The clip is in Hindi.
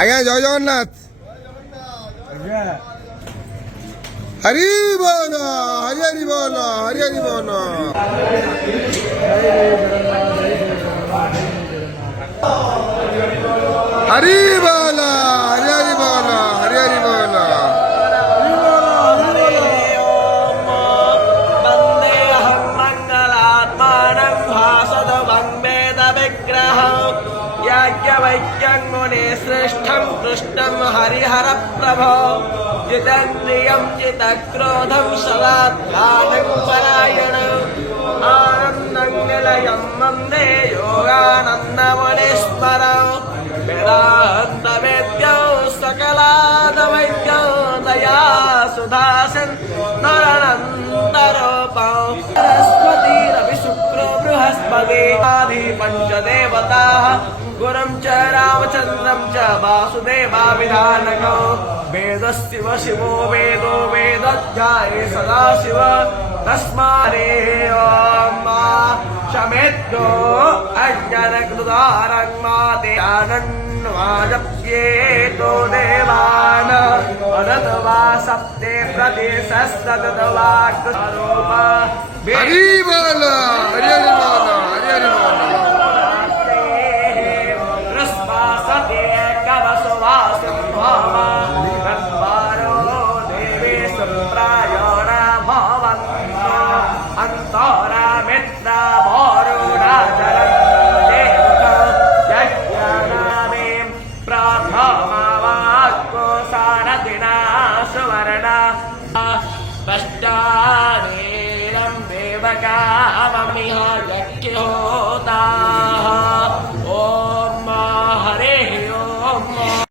आज्ञा जय जगन्नाथ हरि बोल हरि हरि बोल हरि हरि बोल हरि बोल हरि हरि बोल हरि हरि बोल वन्देऽहं मङ्गलात्मानं भासदवं वेदविग्रहं याज्ञवल्क्यं मुनिश्रेष्ठं कृष्णं हरिहरप्रभो जितेन्द्रियं जितक्रोधं सदा ध्यानं परायणम् आनन्दं निलयं वन्दे योगानन्दमुनीश्वरम् वेदान्तवेद्यौ सकलादवैद्यौ दया सुधासन् नरनन्तरूपौ सरस्वतीरविशुक्रो बृहस्पति आदि पञ्चदेवताः गुरुं च रामचन्द्रं च वासुदेवाभिधानकौ वेदस्शिव शिवो वेदो वेदध्याये सदाशिव तस्मारे शमेद्यो अज्ञानकृतारं माते आनन्वाजप्येतो देवान् अनद्वा सप्ते प्रदेशस्ततवा कृतरूपा हरि बोल हरि हरि बोल हरि हरि बोल कृष्णासते कवसवासं भामा तद्वारो देवे सम्प्रायण भवन्तो अन्तरा मित्रा वरुणा जलं देवता यज्ञानामे प्रार्थमावाक्को सारथिना सुवर्णा पश्चादेनं देवकाममिह यज्ञो